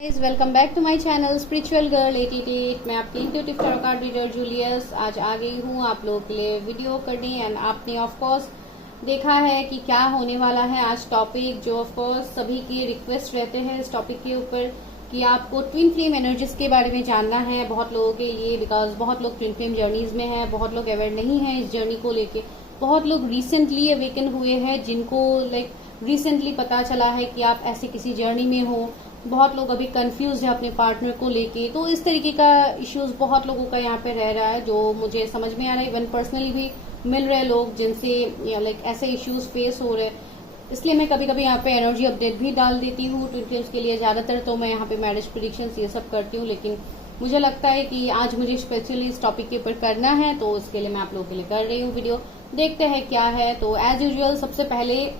Guys welcome back to my channel spiritual girl 888। मैं आपकी intuitive tarot card reader Julius आज आ गई हूँ आप लोगों के लिए वीडियो करने। एंड आपने ऑफ कोर्स देखा है कि क्या होने वाला है आज टॉपिक, जो ऑफ कोर्स सभी के रिक्वेस्ट रहते हैं इस टॉपिक के ऊपर कि आपको ट्विन फ्लेम एनर्जीज के बारे में जानना है बहुत लोगों के लिए, बिकॉज बहुत लोग ट्विन फ्लेम जर्नीज में हैं, बहुत लोग अवेयर नहीं है इस जर्नी को लेके, बहुत लोग रिसेंटली अवेकन हुए हैं जिनको रिसेंटली पता चला है कि आप ऐसे किसी जर्नी में हो, बहुत लोग अभी कंफ्यूज है अपने पार्टनर को लेके। तो इस तरीके का इश्यूज बहुत लोगों का यहाँ पे रह रहा है जो मुझे समझ में आ रहा है। इवन पर्सनली भी मिल रहे लोग जिनसे ऐसे इश्यूज फेस हो रहे हैं, इसलिए मैं कभी कभी यहाँ पे एनर्जी अपडेट भी डाल देती हूँ ट्विन फ्लेम्स के लिए। ज्यादातर तो मैं यहाँ पे मैरिज प्रेडिक्शंस ये सब करती हूँ, लेकिन मुझे लगता है कि आज मुझे स्पेशली इस टॉपिक के ऊपर करना है, तो इसके लिए मैं आप लोगों के लिए कर रही हूँ वीडियो। देखते हैं क्या है। तो एज यूजुअल सबसे पहले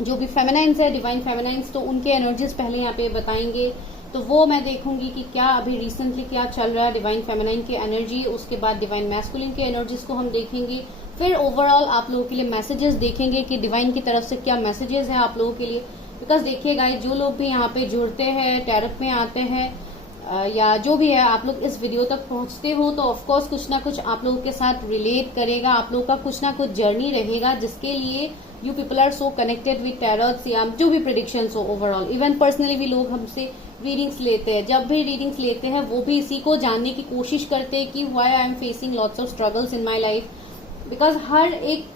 जो भी फेमिनाइंस है, डिवाइन फेमिनाइंस, तो उनके एनर्जीज पहले यहाँ पे बताएंगे, तो वो मैं देखूंगी कि क्या अभी रिसेंटली क्या चल रहा है डिवाइन फेमिनाइन की एनर्जी। उसके बाद डिवाइन मैस्कुलिन के एनर्जीज को हम देखेंगे, फिर ओवरऑल आप लोगों के लिए मैसेजेस देखेंगे कि डिवाइन की तरफ से क्या मैसेजेस हैं आप लोगों के लिए। बिकॉज देखिए गाइस, जो लोग भी यहाँ पे जुड़ते हैं, टैरोट में आते हैं या जो भी है, आप लोग इस वीडियो तक पहुंचते हो तो ऑफकोर्स कुछ ना कुछ आप लोगों के साथ रिलेट करेगा, आप लोगों का कुछ ना कुछ जर्नी रहेगा जिसके लिए you people are so connected with tarots या जो भी प्रेडिक्शंस हो ओवरऑल। इवन पर्सनली भी लोग हमसे रीडिंग्स लेते हैं, जब भी रीडिंग्स लेते हैं वो भी इसी को जानने की कोशिश करते हैं कि why I am facing lots of struggles in my life. Because हर एक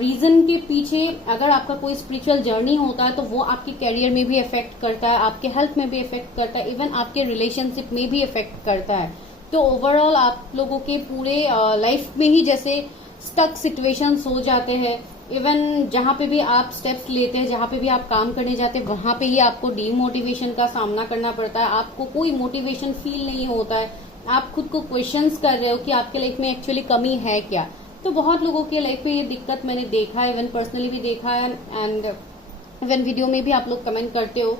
रीजन के पीछे अगर आपका कोई स्पिरिचुअल जर्नी होता है तो वो आपके करियर में भी इफेक्ट करता है, आपके हेल्थ में भी इफेक्ट करता है, इवन आपके रिलेशनशिप में भी इफेक्ट करता है। तो ओवरऑल आप लोगों के पूरे लाइफ में ही जैसे स्टक सिचुएशंस हो जाते हैं। इवन जहां पे भी आप स्टेप्स लेते हैं, जहां पे भी आप काम करने जाते हैं, वहां पे ही आपको डीमोटिवेशन का सामना करना पड़ता है, आपको कोई मोटिवेशन फील नहीं होता है, आप खुद को क्वेश्चंस कर रहे हो कि आपके लाइफ में एक्चुअली कमी है क्या। तो बहुत लोगों के लाइफ में ये दिक्कत मैंने देखा है, इवन पर्सनली भी देखा है, एंड इवन वीडियो में भी आप लोग कमेंट करते हो।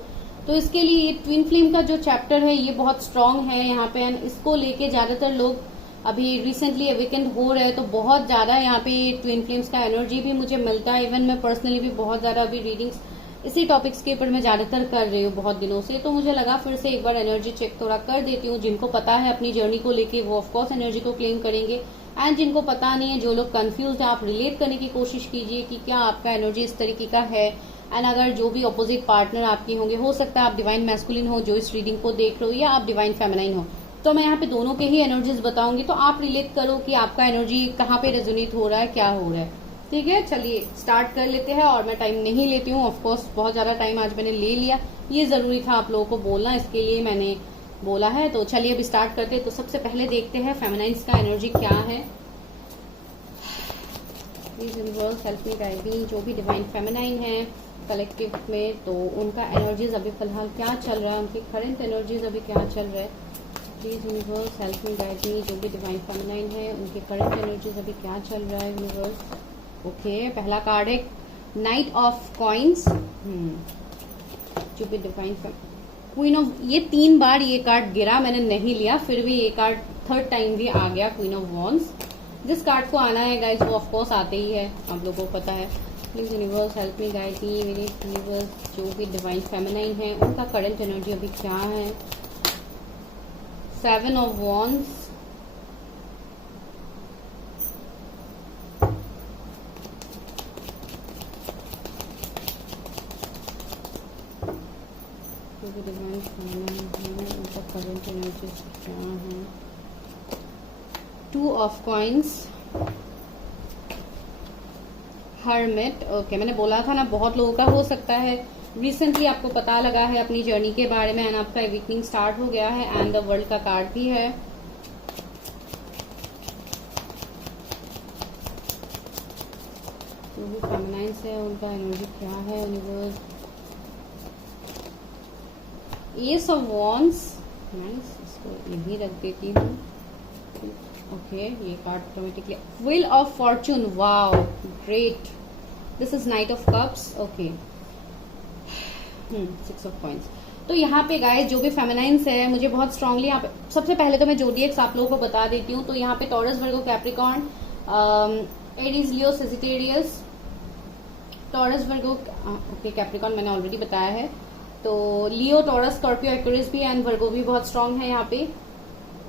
तो इसके लिए ट्विन फ्लेम का जो चैप्टर है ये बहुत स्ट्रांग है यहाँ पे, एंड इसको लेके ज्यादातर लोग अभी रिसेंटली अवेकेंड हो रहे हैं, तो बहुत ज्यादा यहाँ पे ट्विन फ्लेम्स का एनर्जी भी मुझे मिलता है। इवन मैं पर्सनली भी बहुत ज्यादा अभी रीडिंग्स इसी टॉपिक्स के ऊपर मैं ज्यादातर कर रही हूँ बहुत दिनों से, तो मुझे लगा फिर से एक बार एनर्जी चेक थोड़ा कर देती हूँ। जिनको पता है अपनी जर्नी को लेके वो ऑफकोर्स एनर्जी को क्लेम करेंगे, एंड जिनको पता नहीं है, जो लोग कंफ्यूज है, आप रिलेट करने की कोशिश कीजिए कि क्या आपका एनर्जी इस तरीके का है। एंड अगर जो भी ऑपोजिट पार्टनर आपके होंगे, हो सकता है आप डिवाइन मैस्कुलिन हो जो इस रीडिंग को देख रहे हो, या आप डिवाइन फेमिनाइन हो, तो मैं यहाँ पे दोनों के ही एनर्जीज बताऊंगी, तो आप रिलेट करो कि आपका एनर्जी कहाँ पे रेजोनेट हो रहा है, क्या हो रहा है। ठीक है, चलिए स्टार्ट कर लेते हैं। और मैं टाइम नहीं लेती हूँ, ऑफकोर्स बहुत ज्यादा टाइम आज मैंने ले लिया, ये जरूरी था आप लोगों को बोलना, इसके लिए मैंने बोला है। तो चलिए अभी स्टार्ट करते हैं। तो सबसे पहले देखते हैं फेमिनाइन्स का एनर्जी क्या है। Please universe help me guide मी, जो भी डिवाइन फेमिनाइन है कलेक्टिव में, तो उनका एनर्जीज अभी फिलहाल क्या चल रहा है, उनकी करंट एनर्जीज अभी क्या चल रहा है। Please universe help me guide मी, जो भी डिवाइन फेमिनाइन है उनके करंट एनर्जीज अभी क्या चल रहा है यूनिवर्स। ओके, पहला कार्ड है नाइट ऑफ कॉइन्स, जो भी डिवाइन क्वीन ऑफ, ये 3 बार ये कार्ड गिरा, मैंने नहीं लिया, फिर भी ये कार्ड थर्ड टाइम भी आ गया, क्वीन ऑफ वॉन्ड्स। जिस कार्ड को आना है गाइस वो ऑफकोर्स आते ही है, आप लोगों को पता है। Please universe help me guide me, मेरे यूनिवर्स जो भी डिवाइन फेमिनाइन है उनका करंट एनर्जी अभी क्या है। 7 ऑफ वॉन्ड्स, जो भी डिवाइन फेमिनाइन है उनका करंट एनर्जी क्या है। 2 ऑफ कॉइन्स, हर्मिट। ओके, मैंने बोला था ना बहुत लोगों का हो सकता है रिसेंटली आपको पता लगा है अपनी जर्नी के बारे में, एंड आपका अवेकनिंग स्टार्ट हो गया है, एंड द वर्ल्ड का कार्ड भी है। जो भी फेमिनाइन्स है उनका एनर्जी क्या है universe. S of wands, nice, इसको यही रख देती हूँ। ओके, ये card automatically wheel of Fortune, wow great, this is night of cups. Okay, 6 of coins. तो यहाँ पे गाइस जो भी फेमिनाइन्स है मुझे बहुत स्ट्रांगली यहाँ पे, सबसे पहले तो मैं जोडिएक्स आप लोगों को बता देती हूँ। तो यहाँ पे टॉरस, वर्गो, Capricorn, Aries, Leo, Sagittarius, taurus, वर्गो, ओके कैप्रिकॉर्न मैंने ऑलरेडी बताया है, तो लियो, टॉरस, स्कॉर्पियो, एक्वेरियस भी एंड वर्गो भी बहुत स्ट्रांग है यहाँ पे।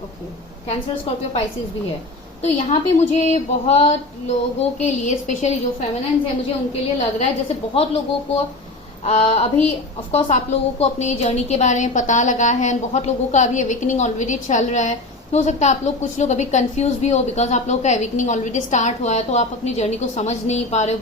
ओके, कैंसर, स्कॉर्पियो, पाइसिस भी है। तो यहाँ पे मुझे बहुत लोगों के लिए, स्पेशली जो फेमिनाइन्स है, मुझे उनके लिए लग रहा है जैसे बहुत लोगों को अभी ऑफ कोर्स आप लोगों को अपनी जर्नी के बारे में पता लगा है, बहुत लोगों का अभी अवेकनिंग ऑलरेडी चल रहा है। हो सकता है आप लोग, कुछ लोग अभी कंफ्यूज भी हो, बिकॉज आप लोग का अवेकनिंग ऑलरेडी स्टार्ट हुआ है, तो आप अपनी जर्नी को समझ नहीं पा रहे हो,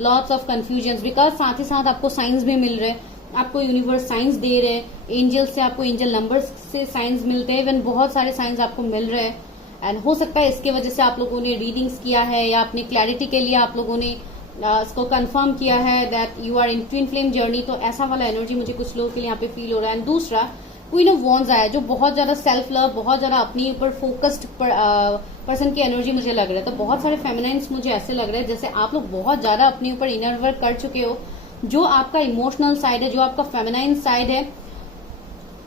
लॉट्स ऑफ कंफ्यूजन, बिकॉज साथ ही साथ आपको साइंस भी मिल रहे हैं, आपको यूनिवर्स साइंस दे रहे हैं, एंजल से आपको एंजल नंबर्स से साइंस मिलते हैं, इवन बहुत सारे साइंस आपको मिल रहे हैं। एंड हो सकता है इसके वजह से आप लोगों ने रीडिंग्स किया है या अपनी क्लैरिटी के लिए आप लोगों ने इसको कंफर्म किया है that you are in twin flame journey. तो ऐसा वाला एनर्जी मुझे कुछ लोगों के लिए यहाँ पे फील हो रहा है। एंड दूसरा, क्वीन ऑफ वॉन्ड्स आया, जो बहुत ज्यादा सेल्फ लव, बहुत ज्यादा अपने ऊपर फोकस्ड पर्सन की एनर्जी मुझे लग रहा है। तो बहुत सारे फेमिनाइन्स मुझे ऐसे लग रहे हैं जैसे आप लोग बहुत ज्यादा अपने ऊपर इनर वर्क कर चुके हो। जो आपका इमोशनल साइड है, जो आपका फेमिनाइन साइड है,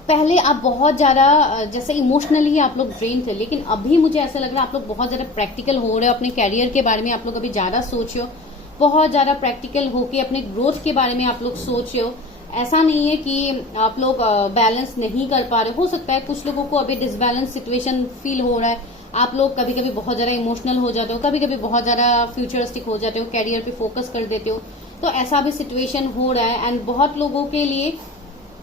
पहले आप बहुत ज्यादा जैसे इमोशनली आप लोग ड्रेन थे, लेकिन अभी मुझे ऐसा लग रहा है आप लोग बहुत ज्यादा प्रैक्टिकल हो रहे हो। अपने कैरियर के बारे में आप लोग अभी ज्यादा सोच रहे हो, बहुत ज्यादा प्रैक्टिकल होके अपने ग्रोथ के बारे में आप लोग सोच रहे हो। ऐसा नहीं है कि आप लोग बैलेंस नहीं कर पा रहे हो सकता है कुछ लोगों को अभी डिसबैलेंस सिचुएशन फील हो रहा है। आप लोग कभी कभी बहुत ज्यादा इमोशनल हो जाते हो, कभी कभी बहुत ज्यादा फ्यूचरिस्टिक हो जाते हो, कैरियर पे फोकस कर देते हो, तो ऐसा भी सिचुएशन हो रहा है। एंड बहुत लोगों के लिए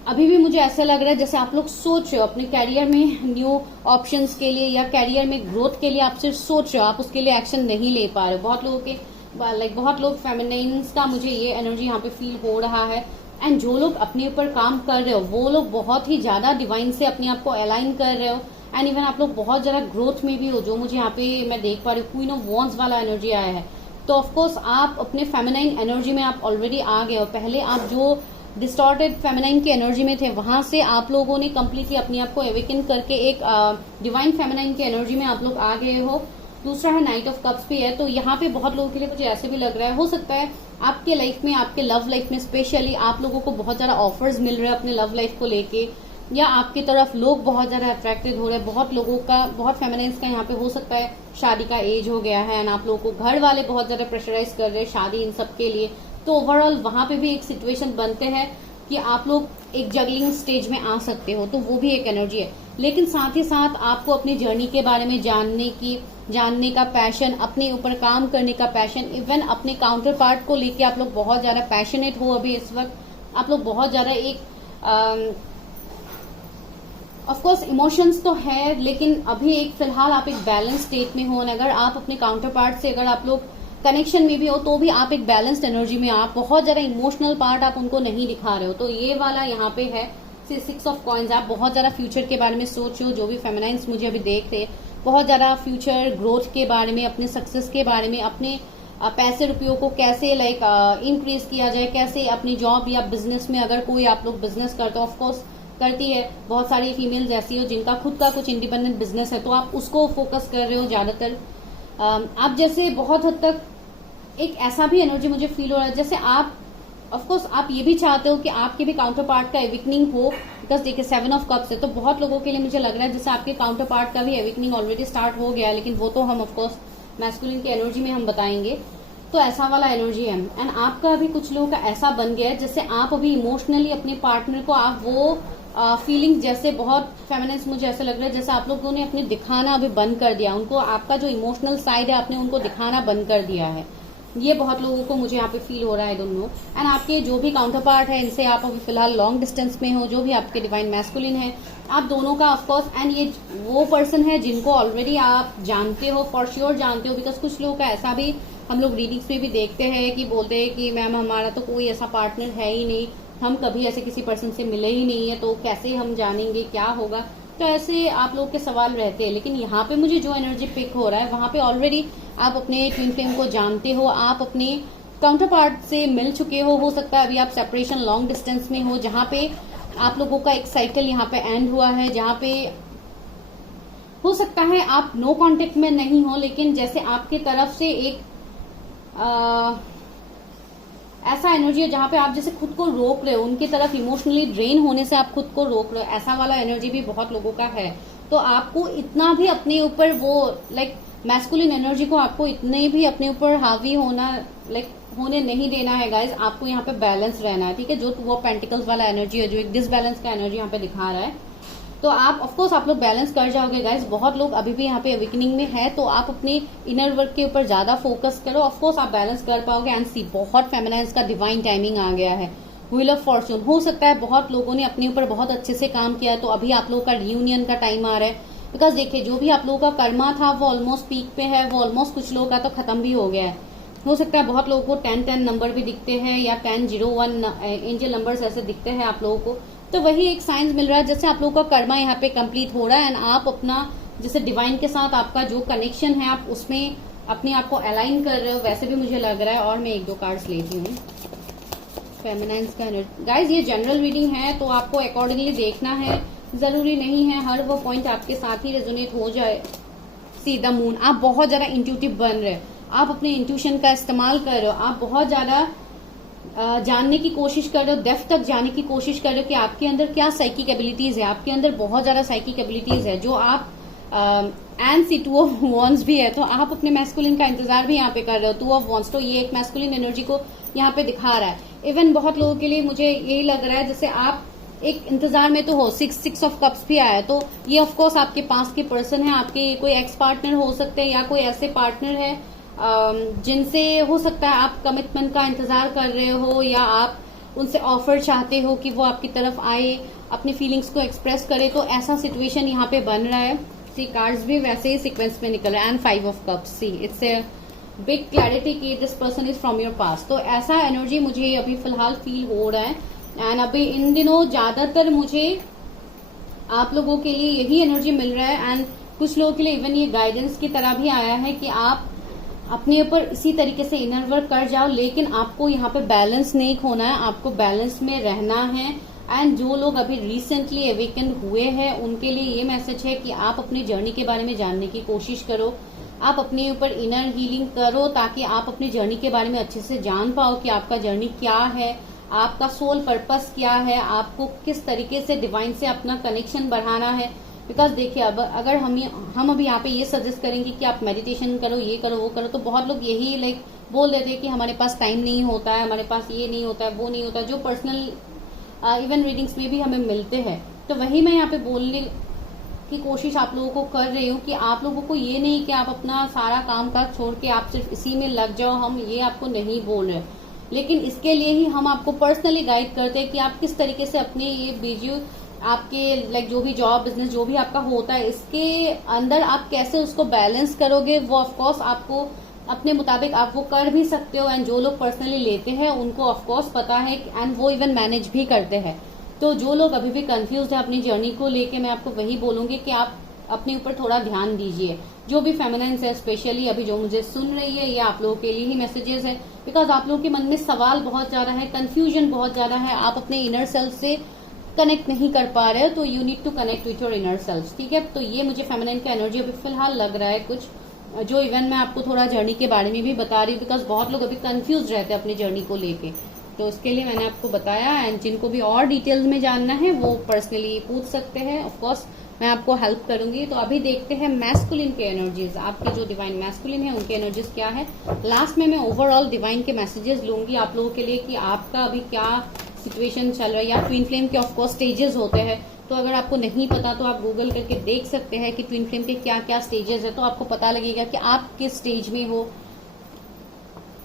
अभी भी मुझे ऐसा लग रहा है जैसे आप लोग सोच रहे हो अपने कैरियर में न्यू ऑप्शंस के लिए या कैरियर में ग्रोथ के लिए, आप सिर्फ सोच रहे हो, आप उसके लिए एक्शन नहीं ले पा रहे हो। बहुत लोगों के बहुत लोग फेमिनाइन्स का मुझे ये एनर्जी यहाँ पे फील हो रहा है। एंड जो लोग अपने ऊपर काम कर रहे हो वो लोग बहुत ही ज्यादा डिवाइन से अपने आप को अलाइन कर रहे हो। एंड इवन आप लोग बहुत ज्यादा ग्रोथ में भी हो, जो मुझे यहाँ पे मैं देख पा रही हूँ। क्वीन ऑफ वॉन्ड्स वाला एनर्जी आया है, तो ऑफकोर्स आप अपने फेमिनाइन एनर्जी में आप ऑलरेडी आ गए हो। पहले आप जो डिस्टॉर्टेड फेमिनाइन की एनर्जी में थे, वहां से आप लोगों ने कम्प्लीटली अपने आप को एवेकन करके एक डिवाइन फेमिनाइन की एनर्जी में आप लोग आ गए हो। दूसरा है नाइट ऑफ कप्स भी है, तो यहाँ पे बहुत लोगों के लिए मुझे ऐसे भी लग रहा है, हो सकता है आपके लाइफ में, आपके लव लाइफ में स्पेशली आप लोगों को बहुत ज्यादा ऑफर्स मिल रहे हैं अपने लव लाइफ को लेके, या आपकी तरफ लोग बहुत ज्यादा अट्रैक्टेड हो रहे हैं। बहुत लोगों का, बहुत फेमिनाइन्स का यहाँ पे हो सकता है शादी का एज हो गया है, एंड आप लोगों को घर वाले बहुत ज्यादा प्रेशराइज कर रहे हैं शादी इन सब के लिए। तो ओवरऑल वहां पे भी एक सिचुएशन बनते हैं कि आप लोग एक जगलिंग स्टेज में आ सकते हो, तो वो भी एक एनर्जी है। लेकिन साथ ही साथ आपको अपनी जर्नी के बारे में जानने का पैशन, अपने ऊपर काम करने का पैशन, इवन अपने काउंटर पार्ट को लेके आप लोग बहुत ज्यादा पैशनेट हो। अभी इस वक्त आप लोग बहुत ज्यादा एक ऑफकोर्स इमोशंस तो है, लेकिन अभी एक फिलहाल आप एक बैलेंस स्टेट में हो। अगर आप अपने काउंटर पार्ट से, अगर आप लोग कनेक्शन में भी हो, तो भी आप एक बैलेंस्ड एनर्जी में, आप बहुत ज्यादा इमोशनल पार्ट आप उनको नहीं दिखा रहे हो। तो ये वाला यहाँ पे है 6 ऑफ कॉइन्स। आप बहुत ज्यादा फ्यूचर के बारे में सोच रहे हो, जो भी फेमिनाइन्स मुझे अभी देख रहे, बहुत ज्यादा फ्यूचर ग्रोथ के बारे में, अपने सक्सेस के बारे में, अपने पैसे रुपयों को कैसे इंक्रीज किया जाए, कैसे अपनी जॉब या बिजनेस में, अगर कोई आप लोग बिजनेस करते हो, ऑफकोर्स करती है, बहुत सारी फीमेल्स ऐसी हो जिनका खुद का कुछ इंडिपेंडेंट बिजनेस है, तो आप उसको फोकस कर रहे हो ज्यादातर। आप जैसे बहुत हद तक एक ऐसा भी एनर्जी मुझे फील हो रहा है जैसे आप, ऑफकोर्स आप ये भी चाहते हो कि आपके भी काउंटर पार्ट का एविकनिंग हो, बिकॉज देखिए 7 ऑफ कप्स है, तो बहुत लोगों के लिए मुझे लग रहा है जैसे आपके काउंटर पार्ट का भी एविकनिंग ऑलरेडी स्टार्ट हो गया है, लेकिन वो तो हम ऑफकोर्स मैस्कुलिन की एनर्जी में हम बताएंगे। तो ऐसा वाला एनर्जी है। एंड आपका अभी कुछ लोगों का ऐसा बन गया है जैसे आप अभी इमोशनली अपने पार्टनर को, आप वो फीलिंग जैसे बहुत फेमिनिस्ट, मुझे ऐसा लग रहा है जैसे आप लोगों ने अपने दिखाना अभी बंद कर दिया उनको, आपका जो इमोशनल साइड है आपने उनको दिखाना बंद कर दिया है। ये बहुत लोगों को मुझे यहाँ पे फील हो रहा है, डोंट नो। एंड आपके जो भी काउंटर पार्ट है, इनसे आप अभी फिलहाल लॉन्ग डिस्टेंस में हो, जो भी आपके डिवाइन मैस्कुलिन है, आप दोनों का ऑफकोर्स, एंड ये वो पर्सन है जिनको ऑलरेडी आप जानते हो, फॉर श्योर जानते हो, बिकॉज कुछ लोगों का ऐसा भी हम लोग रीडिंग्स में भी देखते हैं कि बोलते हैं कि मैम हमारा तो कोई ऐसा पार्टनर है ही नहीं, हम कभी ऐसे किसी पर्सन से मिले ही नहीं है, तो कैसे हम जानेंगे क्या होगा। तो ऐसे आप लोग के सवाल रहते हैं। लेकिन यहाँ पे मुझे जो एनर्जी पिक हो रहा है, वहां पे ऑलरेडी आप अपने ट्विन फ्लेम को जानते हो, आप अपने काउंटर पार्ट से मिल चुके हो सकता है अभी आप सेपरेशन लॉन्ग डिस्टेंस में हो, जहाँ पे आप लोगों का एक साइकिल यहाँ पे एंड हुआ है, जहाँ पे हो सकता है आप नो कांटेक्ट में नहीं हो, लेकिन जैसे आपके तरफ से एक ऐसा एनर्जी है जहां पे आप जैसे खुद को रोक रहे हो, उनकी तरफ इमोशनली ड्रेन होने से आप खुद को रोक रहे हो, ऐसा वाला एनर्जी भी बहुत लोगों का है। तो आपको इतना भी अपने ऊपर वो मैस्कुलिन एनर्जी को आपको इतने भी अपने ऊपर हावी होना होने नहीं देना है गाइज, आपको यहाँ पे बैलेंस रहना है, ठीक है। जो वो पेंटिकल्स वाला एनर्जी है, जो एक डिसबैलेंस का एनर्जी यहाँ पे दिखा रहा है, तो आप ऑफकोर्स आप लोग बैलेंस कर जाओगे गाइज। बहुत लोग अभी भी यहाँ पे अवेकनिंग में है, तो आप अपने इनर वर्क के ऊपर ज्यादा फोकस करो, ऑफकोर्स आप बैलेंस कर पाओगे। एंड सी, बहुत फेमिनाइन्स का डिवाइन टाइमिंग आ गया है, व्हील ऑफ फॉर्चून। हो सकता है बहुत लोगों ने अपने ऊपर बहुत अच्छे से काम किया, तो अभी आप लोगों का रियूनियन का टाइम आ रहा है। बिकॉज देखिए, जो भी आप लोगों का कर्मा था वो ऑलमोस्ट पीक पे है, वो ऑलमोस्ट कुछ लोगों का तो खत्म भी हो गया है। हो सकता है बहुत लोगों को 10-10 नंबर भी दिखते हैं, या 10-01 एंजल नंबर्स ऐसे दिखते हैं आप लोगों को। तो वही एक साइंस मिल रहा है, जैसे आप लोगों का कर्मा यहाँ पे कंप्लीट हो रहा है, एंड आप अपना जैसे डिवाइन के साथ आपका जो कनेक्शन है, आप उसमें अपने आप को अलाइन कर रहे हो, वैसे भी मुझे लग रहा है। और मैं 1-2 कार्ड्स लेती हूँ फेमिनाइन्स का एनर्जी। गाइज, ये जनरल रीडिंग है, तो आपको अकॉर्डिंगली देखना है, जरूरी नहीं है हर वो पॉइंट आपके साथ ही रेजोनेट हो जाए। सी द मून, आप बहुत ज्यादा इंट्यूटिव बन रहे हो, आप अपने इंट्यूशन का इस्तेमाल कर रहे हो, आप बहुत ज्यादा जानने की कोशिश कर रहे हो, डेप्थ तक जाने की कोशिश कर रहे हो कि आपके अंदर क्या साइकिक एबिलिटीज है। आपके अंदर बहुत ज्यादा साइकिक एबिलिटीज है, जो आप एंड सी 2 ऑफ वॉन्ड्स भी है, तो आप अपने मैस्कुलिन का इंतजार भी यहाँ पे कर रहे हो। 2 ऑफ वॉन्ड्स, तो ये एक मैस्कुलिन एनर्जी को यहाँ पे दिखा रहा है। इवन बहुत लोगों के लिए मुझे यही लग रहा है, जैसे आप एक इंतजार में तो हो, 6 ऑफ कप्स भी आया, तो ये ऑफकोर्स आपके पास के पर्सन है, आपके कोई एक्स पार्टनर हो सकते हैं, या कोई ऐसे पार्टनर है जिनसे हो सकता है आप कमिटमेंट का इंतजार कर रहे हो, या आप उनसे ऑफर चाहते हो कि वो आपकी तरफ आए, अपनी फीलिंग्स को एक्सप्रेस करे। तो ऐसा सिचुएशन यहाँ पे बन रहा है। सी, कार्ड्स भी वैसे ही सीक्वेंस में निकल रहा है, and 5 of cups. See, it's a big clarity कि this person is from your past. तो ऐसा एनर्जी मुझे अभी फिलहाल फील हो रहा है। एंड अभी इन दिनों ज्यादातर मुझे आप लोगों के लिए यही एनर्जी मिल रहा है, एंड कुछ लोगों के लिए इवन ये गाइडेंस की तरह भी आया है कि आप अपने ऊपर इसी तरीके से इनर वर्क कर जाओ, लेकिन आपको यहाँ पे बैलेंस नहीं खोना है, आपको बैलेंस में रहना है। एंड जो लोग अभी रिसेंटली अवेकन हुए हैं, उनके लिए ये मैसेज है कि आप अपनी जर्नी के बारे में जानने की कोशिश करो, आप अपने ऊपर इनर हीलिंग करो, ताकि आप अपनी जर्नी के बारे में अच्छे से जान पाओ कि आपका जर्नी क्या है, आपका सोल पर्पस क्या है, आपको किस तरीके से डिवाइन से अपना कनेक्शन बढ़ाना है। बिकॉज देखिए, अब अगर हम अभी यहाँ पे ये सजेस्ट करेंगे कि आप मेडिटेशन करो, ये करो, वो करो, तो बहुत लोग यही बोल देते हैं कि हमारे पास टाइम नहीं होता है, हमारे पास ये नहीं होता है, वो नहीं होता है, जो पर्सनल इवन रीडिंग्स में भी हमें मिलते हैं। तो वही मैं यहाँ पे बोलने की कोशिश आप लोगों को कर रही हूँ कि आप लोगों को ये नहीं कि आप अपना सारा काम काज छोड़ के आप सिर्फ इसी में लग जाओ, हम ये आपको नहीं बोल रहे, लेकिन इसके लिए ही हम आपको पर्सनली गाइड करते हैं कि आप किस तरीके से अपने ये बिजी आपके जो भी जॉब बिजनेस जो भी आपका होता है, इसके अंदर आप कैसे उसको बैलेंस करोगे। वो ऑफकोर्स आपको अपने मुताबिक आप वो कर भी सकते हो, एंड जो लोग पर्सनली लेते हैं उनको ऑफकोर्स पता है, एंड वो इवन मैनेज भी करते हैं। तो जो लोग अभी भी कंफ्यूज है अपनी जर्नी को लेके, मैं आपको वही बोलूंगी कि आप अपने ऊपर थोड़ा ध्यान दीजिए। जो भी फेमिनाइन्स है, स्पेशली अभी जो मुझे सुन रही है, ये आप लोगों के लिए ही मैसेजेस है, बिकॉज आप लोगों के मन में सवाल बहुत ज्यादा है, कंफ्यूजन बहुत ज्यादा है, आप अपने इनर सेल्फ से कनेक्ट नहीं कर पा रहे हो, तो you need to connect with your inner self, ठीक है। तो ये मुझे फेमिनाइन का एनर्जी अभी फिलहाल लग रहा है कुछ, जो इवन मैं आपको थोड़ा जर्नी के बारे में भी बता रही हूँ, बिकॉज बहुत लोग अभी कंफ्यूज रहते हैं अपनी जर्नी को लेके। तो उसके लिए मैंने आपको बताया, एंड जिनको भी और डिटेल्स में जानना है वो पर्सनली पूछ सकते हैं, ऑफकोर्स मैं आपको हेल्प करूंगी। तो अभी देखते हैं मैस्कुलिन के एनर्जीज, आपके जो डिवाइन मैस्कुलिन है उनके एनर्जीज क्या है। लास्ट में मैं ओवरऑल डिवाइन के मैसेजेस लूंगी आप लोगों के लिए कि आपका अभी क्या सिचुएशन चल रहा है, या ट्विन फ्लेम के ऑफकोर्स स्टेजेस होते हैं, तो अगर आपको नहीं पता तो आप गूगल करके देख सकते हैं कि ट्विन फ्लेम के क्या क्या स्टेजेस है, तो आपको पता लगेगा कि आप किस स्टेज में हो।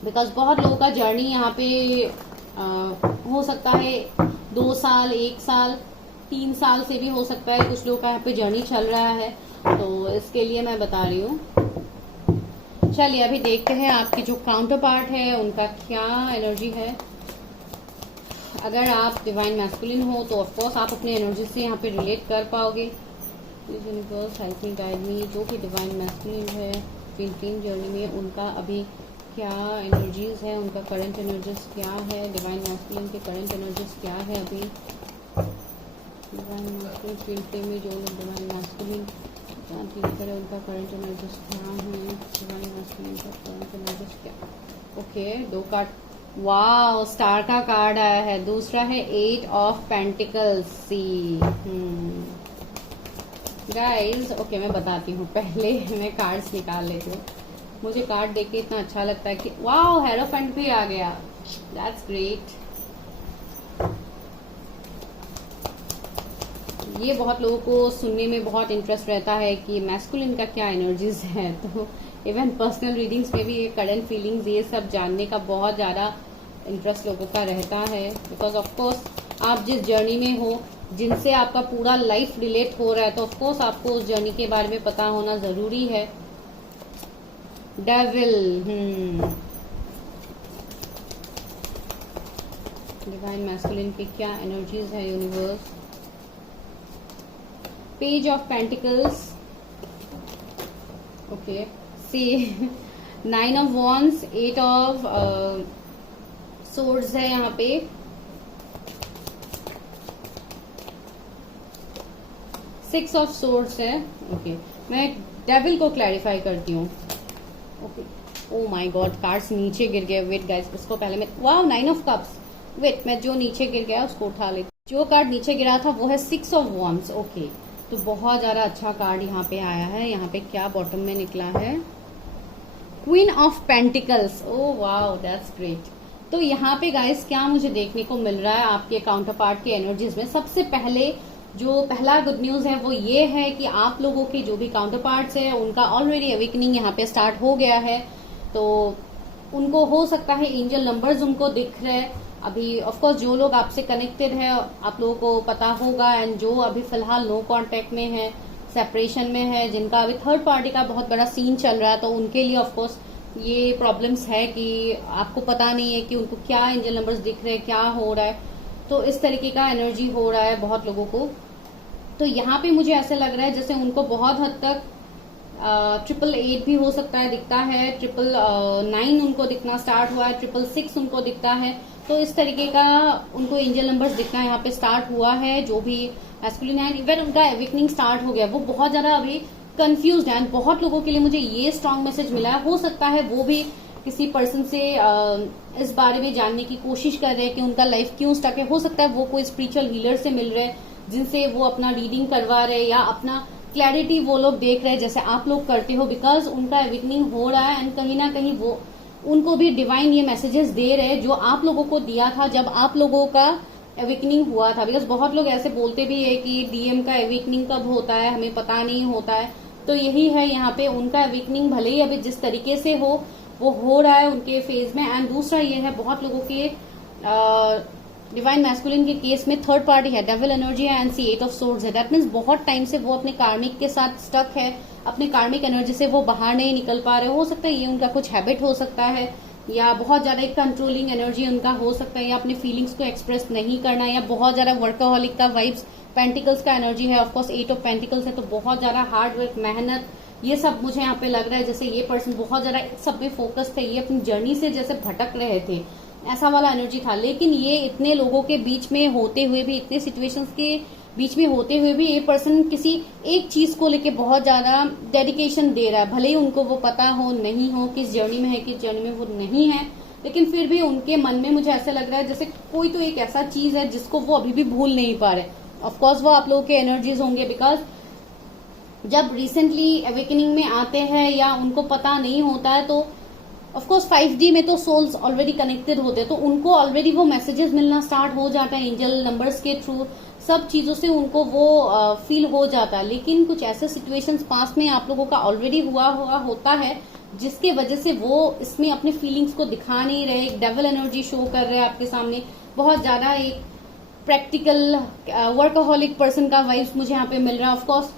बिकॉज बहुत लोगों का जर्नी यहाँ पे हो सकता है 2 साल, 1 साल, 3 साल से भी हो सकता है, कुछ लोगों का यहाँ पे जर्नी चल रहा है, तो इसके लिए मैं बता रही हूँ। चलिए अभी देखते हैं आपकी जो काउंटर पार्ट है उनका क्या एनर्जी है। अगर आप डिवाइन मैस्कुलिन हो तो ऑफकोर्स आप अपने एनर्जी से यहाँ पे रिलेट कर पाओगे। यूनिवर्स हेल्प मी गाइड मी, जो कि डिवाइन मैस्कुलिन है ट्विन फ्लेम जर्नी में, उनका अभी क्या एनर्जीज है, उनका करंट एनर्जीज क्या है, डिवाइन मैस्कुलिन के करंट एनर्जीज क्या है अभी। डिवाइन मैस्कुलिन ट्विन फ्लेम में जो लोग डिवाइन मैस्कुलिन फील करें उनका करंट एनर्जीज क्या है, डिवाइन मैस्कुलिन का करंट एनर्जीज क्या। ओके, 2 कार्ड, वाओ, स्टार का कार्ड आया है, दूसरा है 8 of pentacles. See guys, okay मैं बताती हूँ, पहले मैं कार्ड्स निकाल लेती हूँ। मुझे कार्ड देख के इतना अच्छा लगता है कि वाओ, हेरोफेंट भी आ गया, दैट्स ग्रेट। ये बहुत लोगों को सुनने में बहुत इंटरेस्ट रहता है कि मैस्कुलिन का क्या एनर्जीज है, तो इवन पर्सनल रीडिंग्स में भी ये करंट फीलिंग्स ये सब जानने का बहुत ज़्यादा इंटरेस्ट लोगों का रहता है। बिकॉज ऑफकोर्स आप जिस जर्नी में हो, जिनसे आपका पूरा लाइफ रिलेट हो रहा है, तो ऑफकोर्स आपको उस जर्नी के बारे में पता होना ज़रूरी है। डेविल, डिवाइन मैस्कुलिन की क्या एनर्जीज है universe. Page of pentacles, okay, see 9 of wands, 8 of swords है यहाँ पे, 6 ऑफ सोर्ड्स है। ओके, मैं डेविल को क्लैरिफाई करती हूँ। Okay, oh my God, cards नीचे गिर गए। वेट गाइस, इसको पहले मैं, वाओ 9 ऑफ कप्स। वेट, मैं जो नीचे गिर गया उसको उठा लेती। जो कार्ड नीचे गिरा था वो है 6 ऑफ वॉन्ड्स। ओके, तो बहुत ज्यादा अच्छा कार्ड यहाँ पे आया है। यहाँ पे क्या बॉटम में निकला है, queen of pentacles. Oh wow, that's great. तो यहाँ पे गाइस क्या मुझे देखने को मिल रहा है आपके काउंटर पार्ट के एनर्जीज में, सबसे पहले जो पहला गुड न्यूज है वो ये है कि आप लोगों के जो भी काउंटर पार्ट्स है उनका ऑलरेडी अवेकनिंग यहाँ पे स्टार्ट हो गया है। तो उनको हो सकता है एंजल नंबर्स उनको दिख रहे हैं अभी। ऑफकोर्स जो लोग आपसे कनेक्टेड है आप लोगों को पता होगा, एंड जो अभी फिलहाल नो कांटेक्ट में है, सेपरेशन में है, जिनका अभी थर्ड पार्टी का बहुत बड़ा सीन चल रहा है, तो उनके लिए ऑफकोर्स ये प्रॉब्लम्स है कि आपको पता नहीं है कि उनको क्या एंजल नंबर्स दिख रहे हैं, क्या हो रहा है। तो इस तरीके का एनर्जी हो रहा है बहुत लोगों को। तो यहाँ पे मुझे ऐसा लग रहा है जैसे उनको बहुत हद तक 888 भी हो सकता है, दिखता है 999 उनको दिखना स्टार्ट हुआ है, 666 उनको दिखता है। तो इस तरीके का उनको एंजल नंबर्स दिखना यहाँ पे स्टार्ट हुआ है। जो भी मैस्कुलिन है, इवन उनका एवेकनिंग स्टार्ट हो गया, वो बहुत ज्यादा अभी कंफ्यूज है। बहुत लोगों के लिए मुझे ये स्ट्रांग मैसेज मिला है, हो सकता है वो भी किसी पर्सन से इस बारे में जानने की कोशिश कर रहे हैं कि उनका लाइफ क्यों स्टक है। हो सकता है वो कोई स्पिरिचुअल हीलर से मिल रहे हैं जिनसे वो अपना रीडिंग करवा रहे हैं, या अपना क्लैरिटी वो लोग देख रहे हैं जैसे आप लोग करते हो, बिकॉज उनका एवेकनिंग हो रहा है। एंड कहीं ना कहीं वो उनको भी डिवाइन ये मैसेजेस दे रहे हैं जो आप लोगों को दिया था जब आप लोगों का एवेकनिंग हुआ था। बिकॉज बहुत लोग ऐसे बोलते भी है कि डीएम का एवेकनिंग कब होता है, हमें पता नहीं होता है। तो यही है यहाँ पे, उनका एवेकनिंग भले ही अभी जिस तरीके से हो वो हो रहा है उनके फेज में। एंड दूसरा ये है, बहुत लोगों के डिवाइन मैस्कुलिन के केस में थर्ड पार्टी है, डेविल एनर्जी है, एंड 8 ऑफ सोर्ड्स है। दैट मीन्स बहुत टाइम से वो अपने कार्मिक के साथ स्टक है, अपने कार्मिक एनर्जी से वो बाहर नहीं निकल पा रहे। हो सकता है ये उनका कुछ हैबिट हो सकता है, या बहुत ज्यादा एक कंट्रोलिंग एनर्जी उनका हो सकता है, या अपने फीलिंग्स को एक्सप्रेस नहीं करना, या बहुत ज्यादा वर्कaholic का वाइब्स। पेंटिकल्स का एनर्जी है, ऑफकोर्स 8 ऑफ पेंटिकल्स है, तो बहुत ज्यादा हार्ड वर्क, मेहनत, ये सब मुझे यहाँ पे लग रहा है जैसे ये पर्सन बहुत ज्यादा सब में फोकस थे, ये अपनी जर्नी से जैसे भटक रहे थे, ऐसा वाला एनर्जी था। लेकिन ये इतने लोगों के बीच में होते हुए भी, इतने सिचुएशंस के बीच में होते हुए भी, ये पर्सन किसी एक चीज को लेके बहुत ज्यादा डेडिकेशन दे रहा है। भले ही उनको वो पता हो नहीं हो किस जर्नी में है, किस जर्नी में वो नहीं है, लेकिन फिर भी उनके मन में मुझे ऐसा लग रहा है जैसे कोई तो एक ऐसा चीज है जिसको वो अभी भी भूल नहीं पा रहे। ऑफकोर्स वो आप लोगों के एनर्जीज होंगे, बिकॉज जब रिसेंटली अवेकनिंग में आते हैं या उनको पता नहीं होता है, तो ऑफकोर्स 5D में तो सोल्स ऑलरेडी कनेक्टेड होते हैं, तो उनको ऑलरेडी वो मैसेजेस मिलना स्टार्ट हो जाता है एंजल नंबर्स के थ्रू, सब चीजों से उनको वो फील हो जाता है। लेकिन कुछ ऐसे सिचुएशंस पास में आप लोगों का ऑलरेडी हुआ होता है जिसके वजह से वो इसमें अपने फीलिंग्स को दिखा नहीं रहे। एक डेविल एनर्जी शो कर रहे हैं आपके सामने, बहुत ज्यादा एक प्रैक्टिकल वर्कaholic पर्सन का वाइब्स मुझे यहाँ पे मिल रहा है। ऑफकोर्स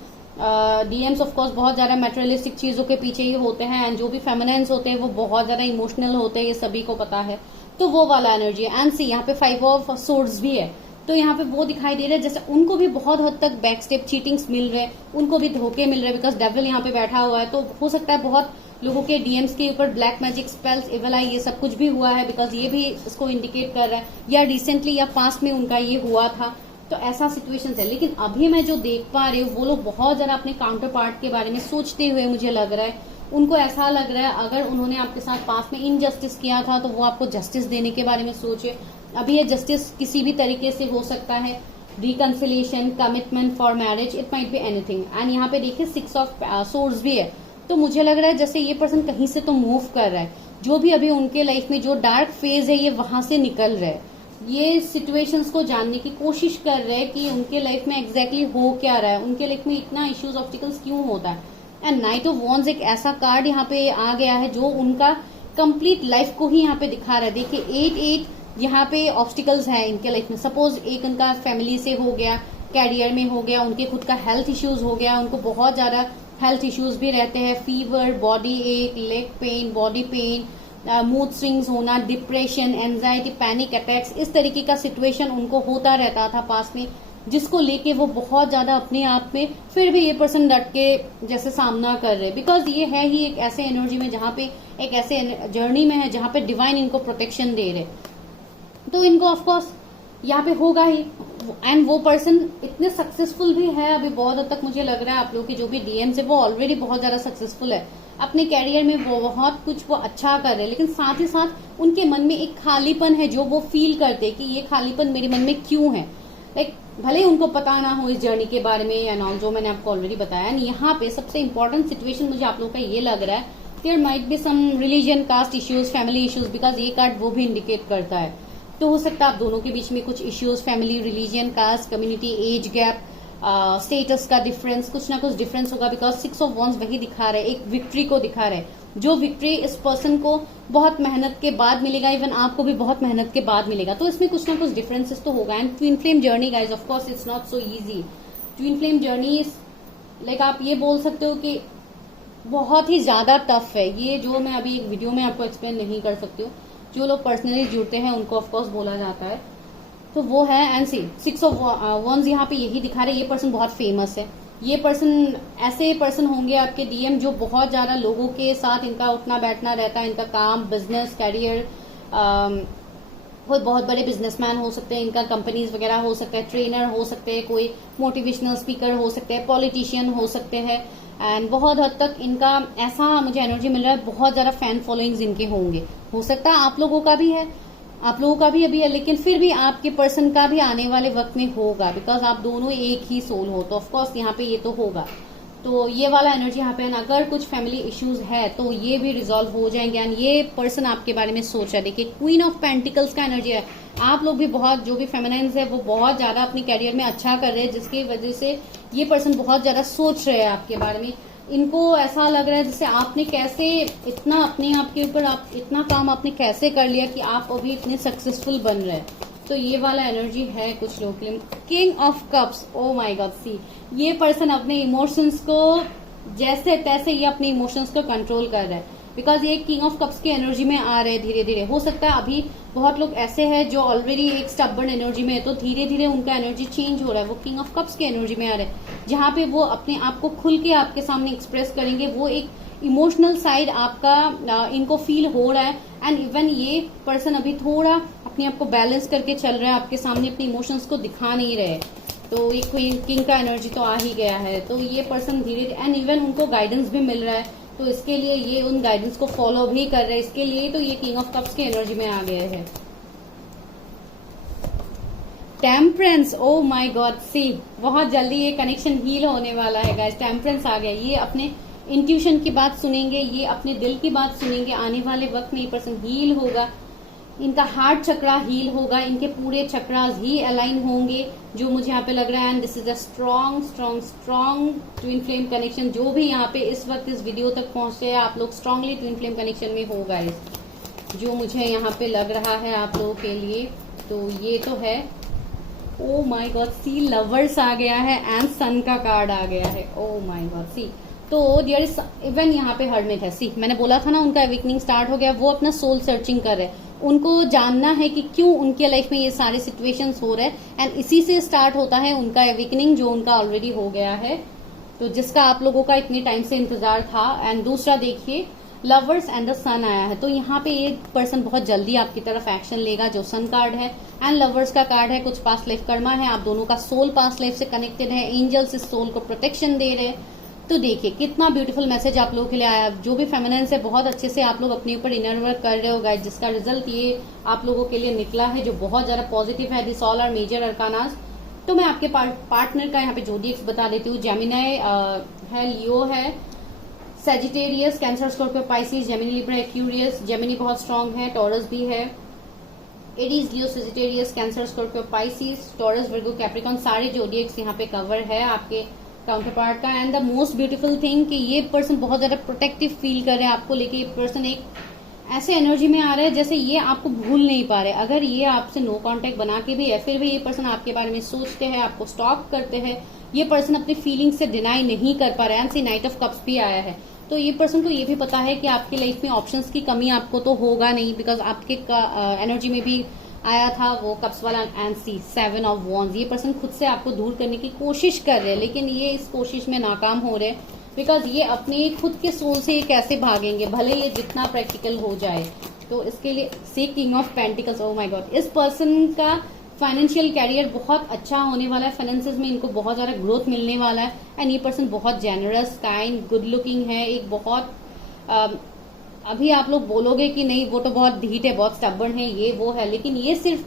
डीएम्स ऑफकोर्स बहुत ज्यादा मेटेरियलिस्टिक चीजों के पीछे ही होते हैं, एंड जो भी फेमिनाइन्स होते हैं वो बहुत ज्यादा इमोशनल होते हैं, ये सभी को पता है। तो वो वाला एनर्जी है। एंड सी यहाँ पे 5 ऑफ सोर्ड्स भी है, तो यहाँ पे वो दिखाई दे रहा है जैसे उनको भी बहुत हद तक बैक स्टेप चीटिंग्स मिल रहे हैं, उनको भी धोखे मिल रहे हैं, बिकॉज डेविल यहाँ पे बैठा हुआ है। तो हो सकता है बहुत लोगों के डीएम्स के ऊपर ब्लैक मैजिक, स्पेल्स, इविल आई, ये सब कुछ भी हुआ है, बिकॉज ये भी इसको इंडिकेट कर रहा है, या रिसेंटली या पास्ट में उनका ये हुआ था। तो ऐसा सिचुएशन है। लेकिन अभी मैं जो देख पा रही हूँ वो लोग बहुत ज्यादा अपने काउंटर पार्ट के बारे में सोचते हुए मुझे लग रहा है, उनको ऐसा लग रहा है अगर उन्होंने आपके साथ पास में इनजस्टिस किया था तो वो आपको जस्टिस देने के बारे में सोचे। अभी ये जस्टिस किसी भी तरीके से हो सकता है, reconciliation, commitment for marriage, it might be anything. And यहाँ पे देखिए 6 ऑफ सोर्ड्स भी है, तो मुझे लग रहा है जैसे ये पर्सन कहीं से तो मूव कर रहा है, जो भी अभी उनके लाइफ में जो डार्क फेज है ये वहां से निकल रहा है, ये सिचुएशंस को जानने की कोशिश कर रहे हैं कि उनके लाइफ में एग्जैक्टली हो क्या रहा है, उनके लाइफ में इतना इश्यूज ऑब्स्टिकल्स क्यों होता है। एंड नाइट ऑफ वॉन्ड्स एक ऐसा कार्ड यहाँ पे आ गया है जो उनका कंप्लीट लाइफ को ही यहाँ पे दिखा रहा है। देखिए 8 यहाँ पे ऑब्स्टिकल्स है इनके लाइफ में। सपोज एक उनका फैमिली से हो गया, कैरियर में हो गया, उनके खुद का हेल्थ इश्यूज हो गया, उनको बहुत ज्यादा हेल्थ इश्यूज भी रहते हैं, फीवर, बॉडी एक, leg pain, body pain, mood swings होना, डिप्रेशन, एंजाइटी, पैनिक अटैक्स, इस तरीके का सिचुएशन उनको होता रहता था पास में, जिसको लेके वो बहुत ज्यादा अपने आप में फिर भी ये पर्सन डट के जैसे सामना कर रहे, बिकॉज ये है ही एक ऐसे एनर्जी में जहां पे एक ऐसे जर्नी में है जहां पे डिवाइन इनको प्रोटेक्शन दे रहे, तो इनको ऑफकोर्स यहाँ पे होगा ही। एंड वो पर्सन इतने सक्सेसफुल भी है अभी बहुत हद तक, मुझे लग रहा है आप लोग की जो भी डीएम्स है वो ऑलरेडी बहुत ज्यादा सक्सेसफुल है अपने कैरियर में, वो बहुत कुछ वो अच्छा कर रहे हैं, लेकिन साथ ही साथ उनके मन में एक खालीपन है जो वो फील करते कि ये खालीपन मेरे मन में क्यों है। लाइक भले ही उनको पता ना हो इस जर्नी के बारे में या ना, जो मैंने आपको ऑलरेडी बताया। यहाँ पे सबसे इंपॉर्टेंट सिचुएशन मुझे आप लोग का ये लग रहा है, there might be some religion, caste issues, family issues, because ये कार्ड वो भी इंडिकेट करता है। तो हो सकता है आप दोनों के बीच में कुछ issues, family, religion, caste, community, age gap, status का डिफरेंस, कुछ ना कुछ डिफरेंस होगा, बिकॉज 6 ऑफ वॉन्ड्स वही दिखा रहे हैं, एक विक्ट्री को दिखा रहे हैं, जो विक्ट्री इस पर्सन को बहुत मेहनत के बाद मिलेगा, इवन आपको भी बहुत मेहनत के बाद मिलेगा। तो इसमें कुछ ना कुछ डिफरेंसेस तो होगा। And twin flame journey guys, of course it's not so easy. Twin flame journey like आप ये बोल सकते हो कि बहुत ही ज्यादा टफ है ये, जो मैं अभी एक वीडियो में आपको एक्सप्लेन नहीं कर सकती हूँ। जो लोग पर्सनली जुड़ते हैं उनको ऑफकोर्स बोला जाता है, तो वो है। एंड सी 6 ऑफ वॉन्ड्स यहाँ पे यही दिखा रहे, ये पर्सन बहुत फेमस है। ये पर्सन ऐसे पर्सन होंगे आपके डीएम जो बहुत ज्यादा लोगों के साथ इनका उठना बैठना रहता है, इनका काम, बिजनेस, कैरियर, कोई बहुत बड़े बिजनेसमैन हो सकते हैं, इनका कंपनीज वगैरह हो सकता है, ट्रेनर हो सकते हैं, कोई मोटिवेशनल स्पीकर हो सकते हैं, पॉलिटिशियन हो सकते हैं। एंड बहुत हद तक इनका ऐसा मुझे एनर्जी मिल रहा है, बहुत ज्यादा फैन फॉलोइंग्स इनके होंगे। हो सकता है आप लोगों का भी है, आप लोगों का भी अभी है, लेकिन फिर भी आपके पर्सन का भी आने वाले वक्त में होगा, बिकॉज आप दोनों एक ही सोल हो, तो ऑफकोर्स यहाँ पे ये तो होगा। तो ये वाला एनर्जी यहाँ पे, अगर कुछ फैमिली इश्यूज है तो ये भी रिजॉल्व हो जाएंगे। एंड ये पर्सन आपके बारे में सोच रहा है। देखिए क्वीन ऑफ पेंटिकल्स का एनर्जी है। आप लोग भी बहुत, जो भी फेमिनाइन्स है वो बहुत ज्यादा अपनी कैरियर में अच्छा कर रहे हैं, जिसकी वजह से ये पर्सन बहुत ज्यादा सोच रहे हैं आपके बारे में। इनको ऐसा लग रहा है जैसे आपने कैसे इतना अपने आप के ऊपर, आप इतना काम आपने कैसे कर लिया कि आप अभी इतने सक्सेसफुल बन रहे हैं। तो ये वाला एनर्जी है कुछ लोग के लिए। King of cups, oh my god, see ये पर्सन अपने इमोशंस को जैसे तैसे ये अपने इमोशंस को कंट्रोल कर रहा है, बिकॉज ये किंग ऑफ कप्स की एनर्जी में आ रहे हैं धीरे धीरे। हो सकता है अभी बहुत लोग ऐसे हैं जो ऑलरेडी एक स्टबर्न एनर्जी में है, तो धीरे धीरे उनका एनर्जी चेंज हो रहा है, वो किंग ऑफ कप्स की एनर्जी में आ रहे हैं, जहां पे वो अपने आप को खुल के आपके सामने एक्सप्रेस करेंगे। वो एक इमोशनल साइड आपका इनको फील हो रहा है। एंड इवन ये पर्सन अभी थोड़ा अपने आप को बैलेंस करके चल रहा है, आपके सामने अपने इमोशंस को दिखा नहीं रहे। तो एक किंग का एनर्जी तो आ ही गया है, तो ये पर्सन धीरे, एंड इवन उनको गाइडेंस भी मिल रहा है, तो इसके लिए ये उन गाइडेंस को फॉलो भी कर रहे हैं। इसके लिए तो ये किंग ऑफ कप्स की एनर्जी में आ गए हैं। टेम्परेंस, ओ माय गॉड, सी बहुत जल्दी ये कनेक्शन हील होने वाला है गाइस। टेम्परेंस आ गया, ये अपने इंट्यूशन की बात सुनेंगे, ये अपने दिल की बात सुनेंगे। आने वाले वक्त में ये पर्सन हील होगा, इनका हार्ट चक्रा हील होगा, इनके पूरे चक्रास ही अलाइन होंगे, जो मुझे यहाँ पे लग रहा है। And this is a strong strong strong twin flame connection. जो भी यहाँ पे इस वक्त इस वीडियो तक पहुंचे हैं, आप लोग स्ट्रांगली ट्विन फ्लेम कनेक्शन में हो गाइस, जो मुझे यहाँ पे लग रहा है आप लोगों के लिए। तो ये तो है। Oh my god, see lovers आ गया है एंड सन का कार्ड आ गया है। ओ माय गॉड, सी तो डियर इज इवन यहाँ पे हर्मिट है। सी मैंने बोला था ना उनका अवेकनिंग स्टार्ट हो गया, वो अपना सोल सर्चिंग कर रहे हैं। उनको जानना है कि क्यों उनके लाइफ में ये सारे सिचुएशंस हो रहे हैं, एंड इसी से स्टार्ट होता है उनका अवेकनिंग, जो उनका ऑलरेडी हो गया है, तो जिसका आप लोगों का इतने टाइम से इंतजार था। एंड दूसरा देखिए लवर्स एंड द सन आया है, तो यहाँ पे एक पर्सन बहुत जल्दी आपकी तरफ एक्शन लेगा, जो सन कार्ड है। एंड लवर्स का कार्ड है, कुछ पास्ट लाइफ कर्मा है, आप दोनों का सोल पास्ट लाइफ से कनेक्टेड है, एंजल्स इस सोल को प्रोटेक्शन दे रहे हैं। तो देखिए कितना ब्यूटीफुल मैसेज आप लोगों के लिए आया। जो भी फेमिनाइन्स है बहुत अच्छे से आप लोग अपने ऊपर इनर वर्क कर रहे हो गाइस, जिसका रिजल्ट ये आप लोगों के लिए निकला है, जो बहुत ज्यादा पॉजिटिव है। This all are major arcanas. तो मैं आपके पार्टनर का यहाँ पे जोडिएक्स बता देती हूँ। जेमिनाई है, लियो है, Sagittarius, Cancer, Scorpio, Pisces, Gemini, Libra, Aquarius. Gemini बहुत स्ट्रांग है, टॉरस भी है, Aries, Leo, Sagittarius, Cancer, Scorpio, Pisces, Taurus, Virgo, Capricorn, सारे जोडिएक्स यहाँ पे कवर है आपके काउंटर पार्ट का। And the most beautiful thing कि ये पर्सन बहुत ज्यादा प्रोटेक्टिव फील कर रहे हैं आपको लेके। ये पर्सन एक ऐसे एनर्जी में आ रहा है जैसे ये आपको भूल नहीं पा रहे। अगर ये आपसे नो कांटेक्ट बना के भी है, फिर भी ये पर्सन आपके बारे में सोचते हैं, आपको स्टॉक करते हैं। ये पर्सन अपनी फीलिंग से डिनाई नहीं कर पा रहा है। And see knight of cups भी आया है, तो ये पर्सन को ये भी पता है कि आपकी लाइफ में ऑप्शंस की कमी आपको तो होगा नहीं, बिकॉज आपके एनर्जी में भी आया था वो कप्स वाला एंड सी 7 ऑफ वॉन्ड्स। ये पर्सन खुद से आपको दूर करने की कोशिश कर रहे हैं, लेकिन ये इस कोशिश में नाकाम हो रहे हैं, बिकॉज ये अपने खुद के सोल से ये कैसे भागेंगे, भले ये जितना प्रैक्टिकल हो जाए। तो इसके लिए से king of pentacles, oh my God, इस पर्सन का फाइनेंशियल कैरियर बहुत अच्छा होने वाला है। फाइनेंसेस में इनको बहुत ज्यादा ग्रोथ मिलने वाला है। एंड ये पर्सन बहुत जेनरस, काइंड, गुड लुकिंग है। एक बहुत अभी आप लोग बोलोगे कि नहीं वो तो बहुत ढीठ है, बहुत स्टबर्न है, ये वो है, लेकिन ये सिर्फ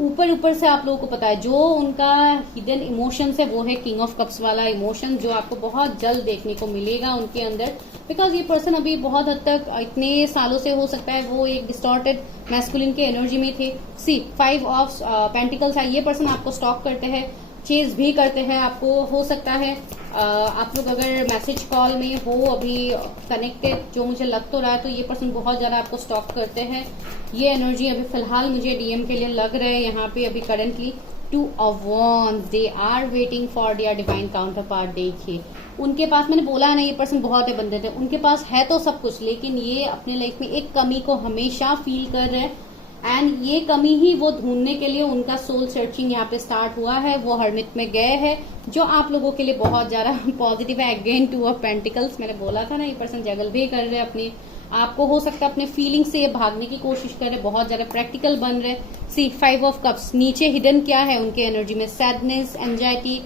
ऊपर ऊपर से आप लोगों को पता है। जो उनका हिडन इमोशंस है वो है किंग ऑफ कप्स वाला इमोशन, जो आपको बहुत जल्द देखने को मिलेगा उनके अंदर। बिकॉज ये पर्सन अभी बहुत हद तक इतने सालों से हो सकता है वो एक डिस्टॉर्टेड मैस्कुलिन के एनर्जी में थे। सी 5 ऑफ पेंटिकल्स है। ये पर्सन आपको स्टॉक करते हैं, चेज भी करते हैं आपको। हो सकता है आप लोग अगर मैसेज कॉल में हो अभी कनेक्टेड, जो मुझे लग तो रहा है, तो ये पर्सन बहुत ज्यादा आपको स्टॉक करते हैं। ये एनर्जी अभी फिलहाल मुझे डीएम के लिए लग रहा है यहाँ पे अभी currently. 2 of wands, they are waiting for their divine counterpart. देखिए उनके पास, मैंने बोला नहीं ये पर्सन बहुत है बंदे थे, उनके पास है तो सब कुछ, लेकिन ये अपने लाइफ में एक कमी को हमेशा फील कर रहे हैं। एंड ये कमी ही वो ढूंढने के लिए उनका सोल सर्चिंग यहाँ पे स्टार्ट हुआ है। वो हर्मिट में गए हैं, जो आप लोगों के लिए बहुत ज्यादा पॉजिटिव है। अगेन 2 ऑफ पेंटिकल्स, मैंने बोला था ना ये पर्सन जगल भी कर रहे हैं अपने आपको। हो सकता है अपने फीलिंग से ये भागने की कोशिश कर रहे, बहुत ज्यादा प्रैक्टिकल बन रहे। सी 5 ऑफ कप्स, नीचे हिडन क्या है उनके एनर्जी में? सैडनेस, एंजाइटी,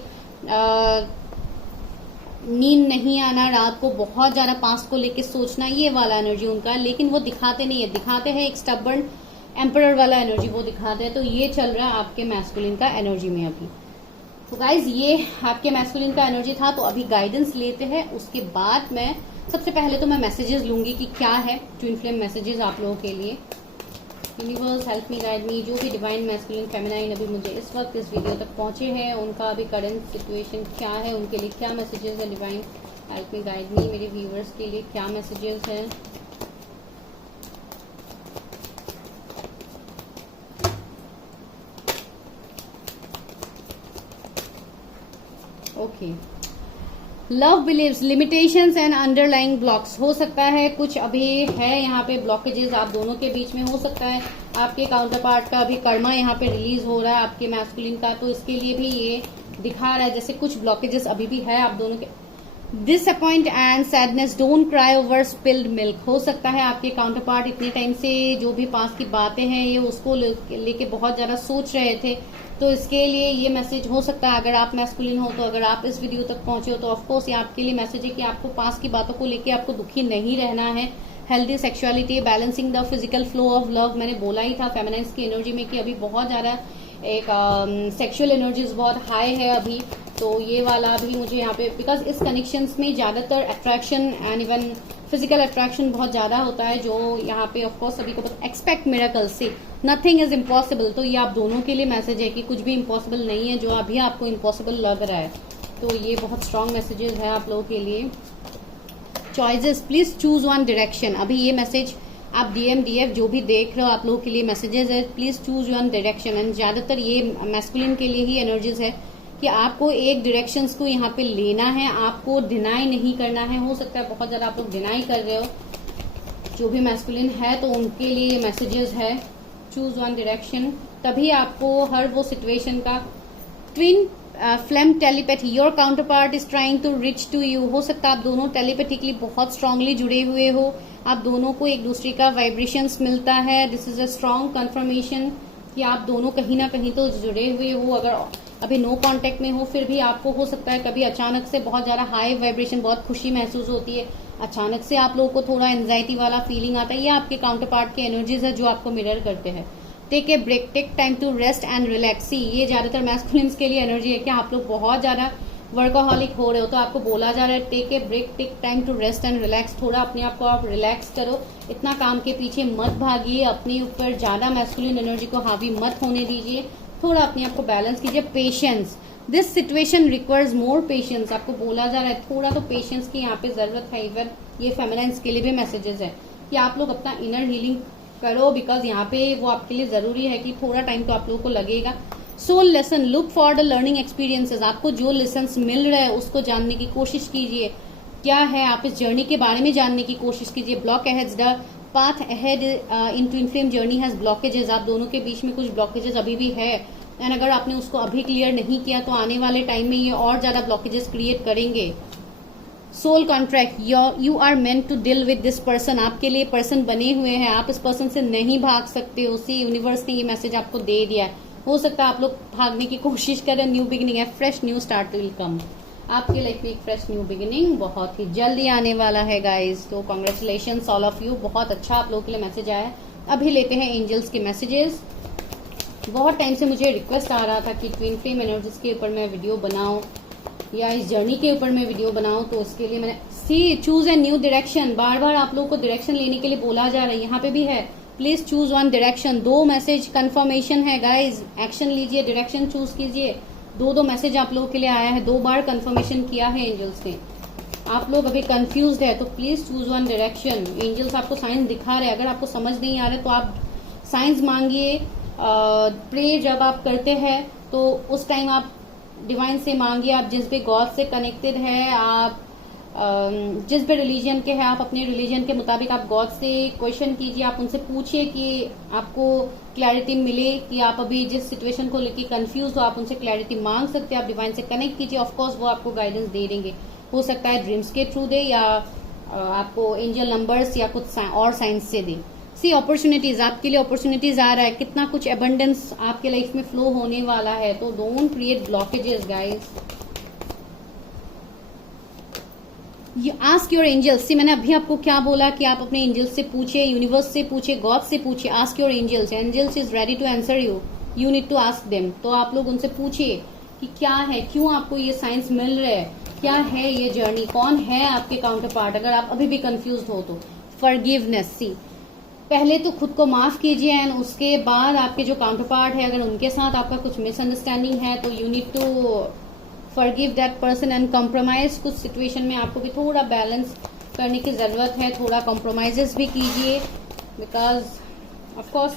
नींद नहीं आना, रात को बहुत ज्यादा पास्ट को लेके सोचना, ये वाला एनर्जी उनका। लेकिन वो दिखाते नहीं है, दिखाते हैं एक स्टबर्न एम्परर वाला एनर्जी वो दिखाते हैं। तो ये चल रहा है आपके मैस्कुलिन का एनर्जी में अभी। तो गाइज ये आपके मैस्कुलिन का एनर्जी था। तो अभी गाइडेंस लेते हैं, उसके बाद मैं सबसे पहले तो मैं मैसेजेस लूंगी कि क्या है ट्विन फ्लेम मैसेजेस आप लोगों के लिए। यूनिवर्स हेल्प मी, गाइड मी। जो भी डिवाइन मैस्कुलिन फेमिनाइन अभी मुझे इस वक्त इस वीडियो तक पहुंचे हैं, उनका अभी करंट सिचुएशन क्या है, उनके लिए क्या मैसेजेस है। Divine help me, guide me, मेरे व्यूवर्स के लिए क्या मैसेजेस है। Okay, love beliefs, limitations and underlying blocks. हो सकता है कुछ अभी है यहाँ पे ब्लॉकेजेस आप दोनों के बीच में। हो सकता है आपके काउंटर पार्ट का अभी कर्मा यहाँ पे रिलीज हो रहा है आपके मैस्कुलिन का, तो इसके लिए भी ये दिखा रहा है जैसे कुछ ब्लॉकेजेस अभी भी है आप दोनों के। Disappoint and sadness, don't cry over spilled milk. हो सकता है आपके काउंटर पार्ट इतने टाइम से जो भी पास की बातें हैं ये उसको लेके बहुत ज्यादा सोच रहे थे, तो इसके लिए ये मैसेज हो सकता है। अगर आप मैस्कुलिन हो तो अगर आप इस वीडियो तक पहुंचे हो तो ऑफकोर्स ये आपके लिए मैसेज है कि आपको पास की बातों को लेके आपको दुखी नहीं रहना है। Healthy sexuality, balancing the physical flow of love, मैंने बोला ही था फेमिनाइन्स की एनर्जी में कि अभी बहुत ज्यादा एक सेक्सुअल एनर्जीज बहुत हाई है अभी। तो ये वाला भी मुझे यहाँ पे, बिकॉज इस कनेक्शंस में ज्यादातर attraction and even physical attraction बहुत ज्यादा होता है, जो यहाँ पे ऑफकोर्स सभी को एक्सपेक्ट मिरेकल से, नथिंग इज इम्पॉसिबल। तो ये आप दोनों के लिए मैसेज है कि कुछ भी इम्पॉसिबल नहीं है जो अभी आपको इम्पॉसिबल लग रहा है। तो ये बहुत स्ट्रांग मैसेजेस है आप लोगों के लिए। Choices, please choose one direction. अभी ये मैसेज आप डीएम डीएफ जो भी देख रहे हो आप लोगों के लिए मैसेजेस है, please choose one direction. And ज्यादातर ये मैस्कुलिन के लिए ही एनर्जीज है कि आपको एक डायरेक्शंस को यहाँ पे लेना है, आपको डिनाई नहीं करना है। हो सकता है बहुत ज्यादा आप लोग डिनाई कर रहे हो जो भी मैस्कुलिन है, तो उनके लिए मैसेजेस है चूज वन डायरेक्शन। तभी आपको हर वो सिचुएशन का twin flame telepathy, your counterpart is trying to reach to you. हो सकता है आप दोनों टेलीपैथिकली बहुत स्ट्रांगली जुड़े हुए हो, आप दोनों को एक दूसरे का वाइब्रेशंस मिलता है। This is a strong confirmation कि आप दोनों कहीं ना कहीं तो जुड़े हुए हो। अगर अभी नो कांटेक्ट में हो फिर भी आपको हो सकता है कभी अचानक से बहुत ज्यादा हाई वाइब्रेशन, बहुत खुशी महसूस होती है, अचानक से आप लोगों को थोड़ा एंजाइटी वाला फीलिंग आता है। ये आपके काउंटर पार्ट की एनर्जीज है जो आपको मिरर करते हैं। Take a break, take time to rest and relax. ये ज्यादातर मैस्कुलिन्स के लिए एनर्जी है कि आप लोग बहुत ज्यादा वर्कोहॉलिक हो रहे हो तो आपको बोला जा रहा है take a break, take time to rest and relax. थोड़ा अपने आप को आप रिलैक्स करो, इतना काम के पीछे मत भागिए, अपने ऊपर ज्यादा मैस्कुलिन एनर्जी को हावी मत होने दीजिए, थोड़ा अपने आप को बैलेंस कीजिए। Patience, this situation requires more patience, आपको बोला जा रहा है थोड़ा तो पेशेंस की यहाँ पे जरूरत है। इवन ये फेमिनाइन्स के लिए भी मैसेजेस है कि आप लोग अपना इनर हीलिंग करो, बिकॉज यहाँ पे वो आपके लिए जरूरी है कि थोड़ा टाइम तो आप लोगों को लगेगा। Soul lesson, look for the learning experiences, आपको जो लेसन्स मिल रहे हैं उसको जानने की कोशिश कीजिए, क्या है आप इस जर्नी के बारे में जानने की कोशिश कीजिए। Block aheads, the path ahead in twin flame journey has blockages, आप दोनों के बीच में कुछ ब्लॉकेजेस अभी भी है, एंड अगर आपने उसको अभी क्लियर नहीं किया तो आने वाले टाइम में ये और ज्यादा ब्लॉकेजेस क्रिएट करेंगे। Soul contract, you are meant to deal with this person, आपके लिए पर्सन बने हुए हैं, आप इस पर्सन से नहीं भाग सकते, उसी यूनिवर्स ने ये मैसेज आपको दे दिया है। हो सकता है आप लोग भागने की कोशिश करें, न्यू बिगिनिंग है, fresh new start will come, आपके लाइफ में एक फ्रेश न्यू बिगिनिंग बहुत ही जल्दी आने वाला है गाइज। तो कॉन्ग्रेचुलेशन ऑल ऑफ यू, बहुत अच्छा आप लोगों के लिए मैसेज आया है। अभी लेते हैं एंजल्स के मैसेजेस। बहुत टाइम से मुझे रिक्वेस्ट आ रहा था कि ट्विन फ्लेम एनर्जीज के ऊपर मैं वीडियो बनाऊं या इस जर्नी के ऊपर मैं वीडियो बनाऊं, तो उसके लिए मैंने सी चूज ए न्यू डायरेक्शन, बार बार आप लोगों को डायरेक्शन लेने के लिए बोला जा रहा है, यहाँ पे भी है please choose one direction. 2 message confirmation है गाइज, एक्शन लीजिए, डायरेक्शन चूज कीजिए। 2 मैसेज आप लोगों के लिए आया है, 2 बार कंफर्मेशन किया है एंजल्स ने। आप लोग अभी कंफ्यूज्ड है तो please choose one direction. Angels आपको साइंस दिखा रहे हैं, अगर आपको समझ नहीं आ रहा है तो आप साइंस मांगिए। प्रे जब आप करते हैं तो उस टाइम आप डिवाइन से मांगिए, आप जिस भी गॉड से कनेक्टेड है, आप जिस भी रिलीजन के हैं, आप अपने रिलीजन के मुताबिक आप गॉड से क्वेश्चन कीजिए, आप उनसे पूछिए कि आपको क्लैरिटी मिले कि आप अभी जिस सिचुएशन को लेके कंफ्यूज हो, आप उनसे क्लैरिटी मांग सकते हैं, आप डिवाइन से कनेक्ट कीजिए, ऑफकोर्स वो आपको गाइडेंस दे देंगे। हो सकता है ड्रीम्स के थ्रू दे या आपको एंजल नंबर्स या कुछ और साइंस से दे। सी अपॉर्चुनिटीज, आपके लिए अपॉर्चुनिटीज आ रहा है, कितना कुछ एबंडेंस आपके लाइफ में फ्लो होने वाला है, तो don't create blockages guys. You ask your angels, सी मैंने अभी आपको क्या बोला कि आप अपने एंजल्स से पूछिए, यूनिवर्स से पूछिए, गॉड से पूछिए, ask your angels, angels is ready to answer you, you need to ask them. तो आप लोग उनसे पूछिए कि क्या है, क्यों आपको ये साइंस मिल रहे हैं, क्या है ये जर्नी, कौन है आपके काउंटर पार्ट, अगर आप अभी भी कंफ्यूज हो तो। फॉरगिवनेस, सी पहले तो खुद को माफ कीजिए एंड उसके बाद आपके जो काउंटर पार्ट है अगर उनके साथ आपका कुछ मिसअंडरस्टैंडिंग है तो you need to forgive that person and compromise. कुछ सिचुएशन में आपको भी थोड़ा बैलेंस करने की जरूरत है, थोड़ा कॉम्प्रोमाइजेस भी कीजिए, because of course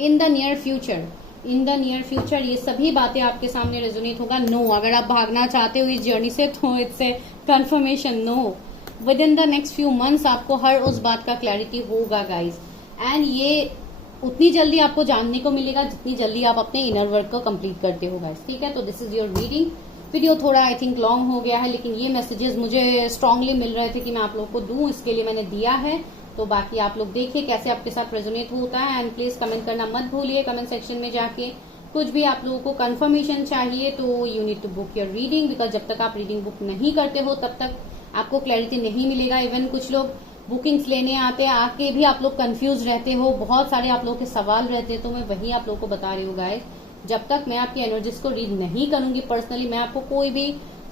in the near future ये सभी बातें आपके सामने रेजोनेट होगा। नो, अगर आप भागना चाहते हो इस जर्नी से तो it's a confirmation no. Within the next few months आपको हर उस बात का क्लैरिटी होगा गाइज, एंड ये उतनी जल्दी आपको जानने को मिलेगा जितनी जल्दी आप अपने इनर वर्क को कंप्लीट करते हो गाइस, ठीक है। तो this is your reading. Video थोड़ा आई थिंक लॉन्ग हो गया है, लेकिन ये मैसेजेस मुझे स्ट्रांगली मिल रहे थे कि मैं आप लोगों को दूं, इसके लिए मैंने दिया है। तो बाकी आप लोग देखिए कैसे आपके साथ रेजोनेट होता है, एंड प्लीज कमेंट करना मत भूलिए कमेंट सेक्शन में जाके। कुछ भी आप लोगों को कंफर्मेशन चाहिए तो you need to book your reading, because जब तक आप रीडिंग बुक नहीं करते हो तब तक आपको क्लैरिटी नहीं मिलेगा। इवन कुछ लोग बुकिंग्स लेने आते हैं, आके भी आप लोग कंफ्यूज रहते हो, बहुत सारे आप लोगों के सवाल रहते हैं, तो मैं वही आप लोगों को बता रही हूँ गाइस, जब तक मैं आपकी एनर्जीज को रीड नहीं करूंगी पर्सनली, मैं आपको कोई भी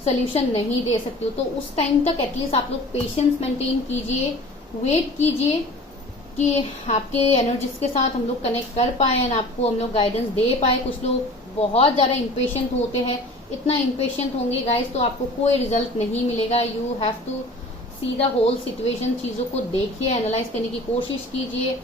सोल्यूशन नहीं दे सकती हूँ। तो उस टाइम तक एटलीस्ट आप लोग पेशेंस मेंटेन कीजिए, वेट कीजिए कि आपके एनर्जीज के साथ हम लोग कनेक्ट कर पाए एंड आपको हम लोग गाइडेंस दे पाए। कुछ लोग बहुत ज्यादा इम्पेशेंट होते हैं, इतना इम्पेशेंट होंगे गाइस तो आपको कोई रिजल्ट नहीं मिलेगा। You have to see the whole situation, चीजों को देखिए, एनालाइज करने की कोशिश कीजिए,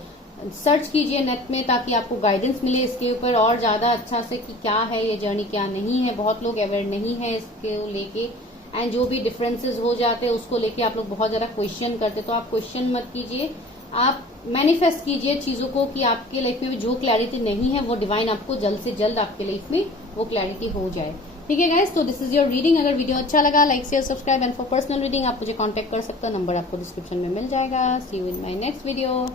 सर्च कीजिए नेट में ताकि आपको गाइडेंस मिले इसके ऊपर और ज्यादा अच्छा से कि क्या है ये जर्नी क्या नहीं है। बहुत लोग अवेयर नहीं है इसके लेके, एंड जो भी डिफरेंसेस हो जाते हैं उसको लेके आप लोग बहुत ज्यादा क्वेश्चन करते, तो आप क्वेश्चन मत कीजिए, आप मैनिफेस्ट कीजिए चीजों को कि आपके लाइफ में जो क्लैरिटी नहीं है वो डिवाइन आपको जल्द से जल्द आपके लाइफ में वो क्लैरिटी हो जाए, ठीक है गाइस। तो दिस इज योर रीडिंग। अगर वीडियो अच्छा लगा like share subscribe, and for personal reading आप मुझे कांटेक्ट कर सकते हो, नंबर आपको डिस्क्रिप्शन में मिल जाएगा। See you in my next video.